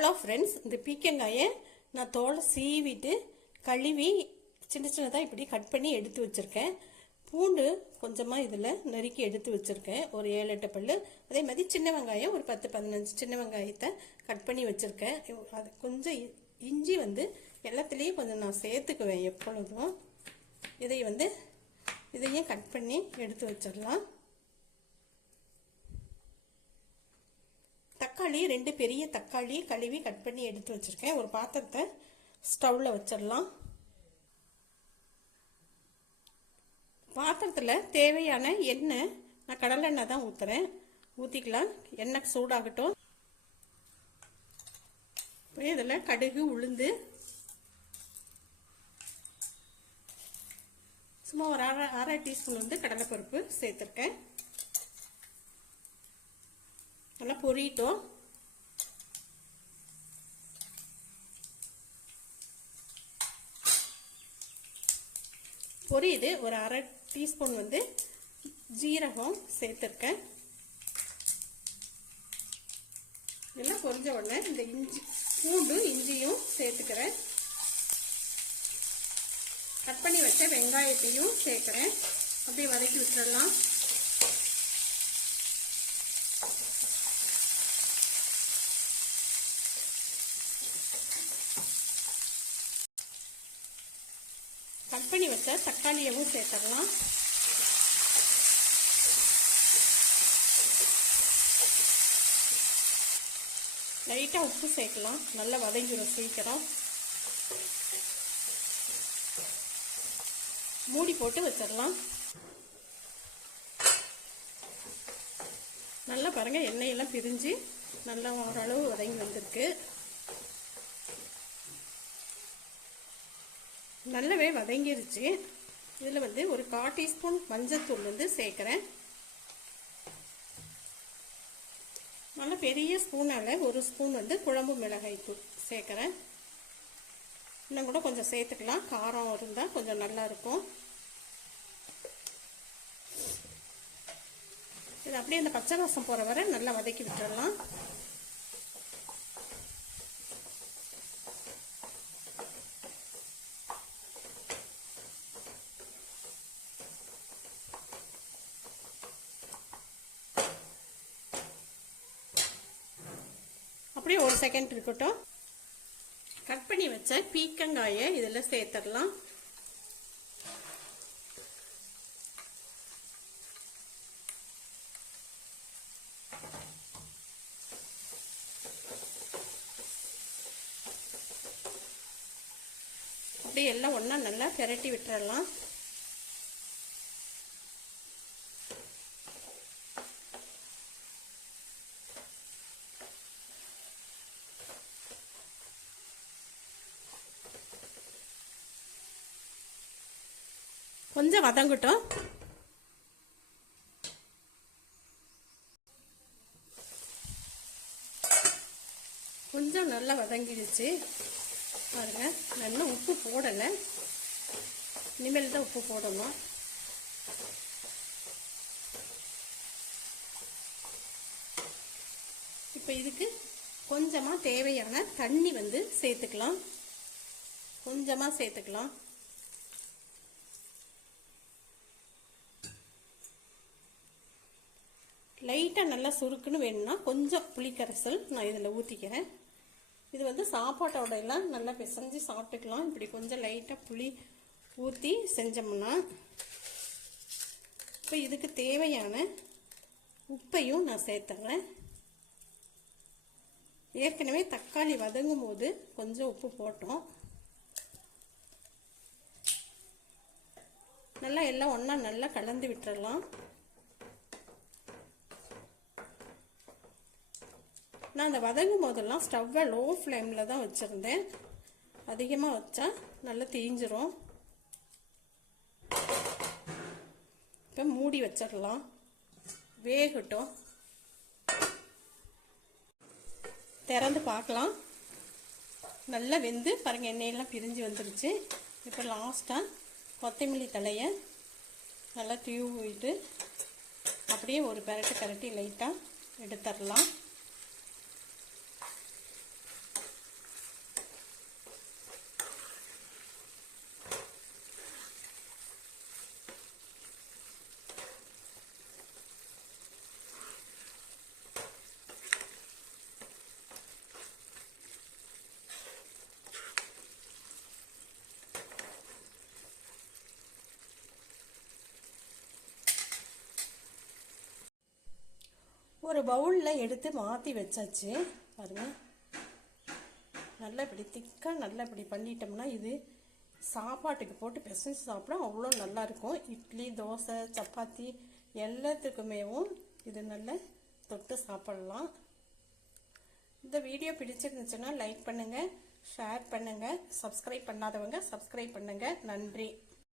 Hello friends இந்த பீக்கங்காயை நான் தோலை சீவிட்டு கழுவி சின்ன சின்னதாக இப்படி கட் பண்ணி எடுத்து வச்சுருக்கேன். பூண்டு கொஞ்சமாக இதில் நறுக்கி எடுத்து வச்சுருக்கேன். ஒரு ஏழு எட்டு பல்லு. அதே மாதிரி சின்ன வெங்காயம் ஒரு பத்து பதினஞ்சு சின்ன வெங்காயத்தை கட் பண்ணி வச்சுருக்கேன். அது கொஞ்சம் இஞ்சி வந்து எல்லாத்துலேயும் கொஞ்சம் நான் சேர்த்துக்குவேன் எப்பொழுதும். இதை வந்து இதையும் கட் பண்ணி எடுத்து வச்சிடலாம். தக்காளி ரெண்டு பெரிய தக்காளி கழுவி கட் பண்ணி எடுத்து வச்சுருக்கேன். ஒரு பாத்திரத்தை ஸ்டவ்வில் வச்சிடலாம். பாத்திரத்தில் தேவையான எண்ணெய் நான் கடலெண்ணெய் தான் ஊற்றுறேன் ஊற்றிக்கலாம் எண்ணெய் சூடாகட்டும். இப்போ இதில் கடுகு உளுந்து. சும்மா ஒரு அரை அரை டீஸ்பூன் வந்து கடலைப்பருப்பு சேர்த்துருக்கேன். நல்லா பொரியட்டும் பொரியுது ஒரு அரை டீஸ்பூன் வந்து ஜீரகம் சேர்த்துருக்கேன். எல்லாம் பொரிஞ்ச உடனே இந்த இஞ்சி பூண்டு இஞ்சியும் சேர்த்துக்கிறேன். கட் பண்ணி வச்ச வெங்காயத்தையும் சேர்க்குறேன். அப்படியே வதக்கி விட்டுறலாம். கட் பண்ணி வச்ச தக்காளியவும் சேர்த்துடலாம். லைட்டாக உப்பு சேர்க்கலாம். நல்லா வதங்கிடும் சீக்கிரம். மூடி போட்டு வச்சிடலாம். நல்லா பாருங்கள் எண்ணெயெல்லாம் பிரிஞ்சு நல்லா ஓரளவு வதங்கி வந்திருக்கு. நல்லாவே வதங்கிருச்சு. இதில் வந்து ஒரு கால் டீஸ்பூன் மஞ்சத்தூள் வந்து சேர்க்குறேன். நல்ல பெரிய ஸ்பூனால் ஒரு ஸ்பூன் வந்து குழம்பு மிளகாய் தூள் சேர்க்குறேன். இன்னும் கூட கொஞ்சம் சேர்த்துக்கலாம். காரம் இருந்தால் கொஞ்சம் நல்லாயிருக்கும் இது அப்படியே அந்த பச்சை ரசம் போகிற வரை நல்லா வதக்கி விட்டுடலாம் இப்படி ஒரு செகண்ட் இருக்கட்டும். கட் பண்ணி வச்ச பீக்கங்காயை இதில் சேர்த்துடலாம். அப்படியே எல்லாம் ஒன்றா நல்லா திரட்டி விட்டுறலாம். கொஞ்சம் வதங்கட்டும். கொஞ்சம் நல்லா வதங்கிடுச்சு. பாருங்க நான் இன்னும் உப்பு போடலை. இனிமேல் தான் உப்பு போடணும். இப்போ இதுக்கு கொஞ்சமாக தேவையான தண்ணி வந்து சேர்த்துக்கலாம். கொஞ்சமாக சேர்த்துக்கலாம். லைட்டாக நல்லா சுருக்குன்னு வேணும்னா கொஞ்சம் புளிக்கரைசல் நான் இதில் ஊற்றிக்கிறேன் இது வந்து சாப்பாட்டோட எல்லாம் நல்லா பிசைஞ்சு சாப்பிட்டுக்கலாம். இப்படி கொஞ்சம் லைட்டாக புளி ஊற்றி செஞ்சோம்னா இப்போ இதுக்கு தேவையான உப்பையும் நான் சேர்த்துறேன். ஏற்கனவே தக்காளி வதங்கும் போது கொஞ்சம் உப்பு போட்டோம். நல்லா எல்லாம் ஒன்றா நல்லா கலந்து விட்டுறலாம். நான் அந்த வதங்கும் போதெல்லாம் ஸ்டவ்வை லோ ஃப்ளேமில் தான் வச்சுருந்தேன். அதிகமாக வச்சா நல்லா தீஞ்சிரும். இப்போ மூடி வச்சிடலாம். வேகட்டும். திறந்து பார்க்கலாம். நல்லா வெந்து பாருங்கள் எண்ணெயெல்லாம் பிரிஞ்சு வந்துருச்சு. இப்போ லாஸ்ட்டாக கொத்தமல்லி தலையை நல்லா தூவிட்டு அப்படியே ஒரு பரட்டு பெரட்டி லைட்டாக எடுத்துடலாம். ஒரு பவுலில் எடுத்து மாற்றி வச்சாச்சு. பாருங்க. நல்லா இப்படி திக்காக நல்லா இப்படி பண்ணிட்டோம்னா இது சாப்பாட்டுக்கு போட்டு பிசைஞ்சு சாப்பிட அவ்வளோ நல்லாயிருக்கும் இட்லி தோசை சப்பாத்தி எல்லாத்துக்குமேவும் இது நல்லா தொட்டு சாப்பிடலாம். இந்த வீடியோ பிடிச்சிருந்துச்சுன்னா லைக் பண்ணுங்கள் ஷேர் பண்ணுங்கள் சப்ஸ்கிரைப் பண்ணாதவங்க சப்ஸ்கிரைப் பண்ணுங்கள் நன்றி.